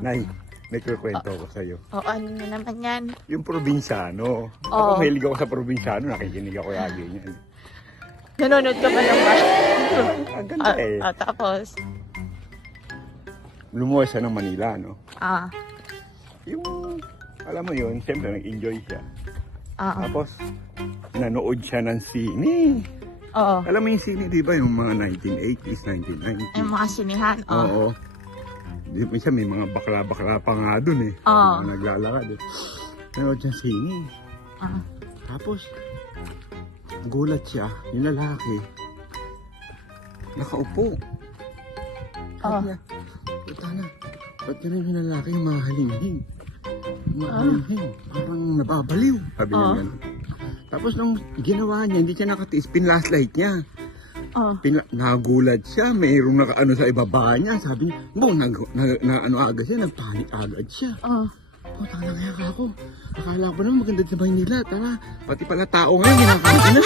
Nay, may kukwento ko sa'yo. O, ano na naman yan? Yung probinsyano. Oo. Ako mahilig ako sa probinsyano, nakikinig ako lagi niyan. Nanonood ka ba ng ba? Ang ganda eh. Tapos? Lumuwas siya ng Manila, no? Yung, alam mo yun, siyempre nag-enjoy siya. Tapos, nanood siya ng sine. Oo. Alam mo yung sine, di ba? Yung mga 1980s, 1990s. Yung mga sinihan, Oo. Minsan may mga bakla-bakla pa nga dun eh. Oo. Mga naglalakad eh. Nanood siya sine. Tapos, gulat siya, yung lalaki. Nakaupo. Sabi niya, puta na, ba't ganun yung lalaki yung mahalinghin? Mahalinghin, parang nababaliw. Sabi niya gano'n. Tapos nung ginawa niya, hindi siya nakatiis, pinlashlight niya. Nagulat siya, mayroong nakaano sa ibaba niya. Sabi niya, ano agad siya, nagpanik agad siya. Puta na kaya ako. Akala ko naman maganda sa Maynila. Tara, pati pala tao ngayon, ginakain na.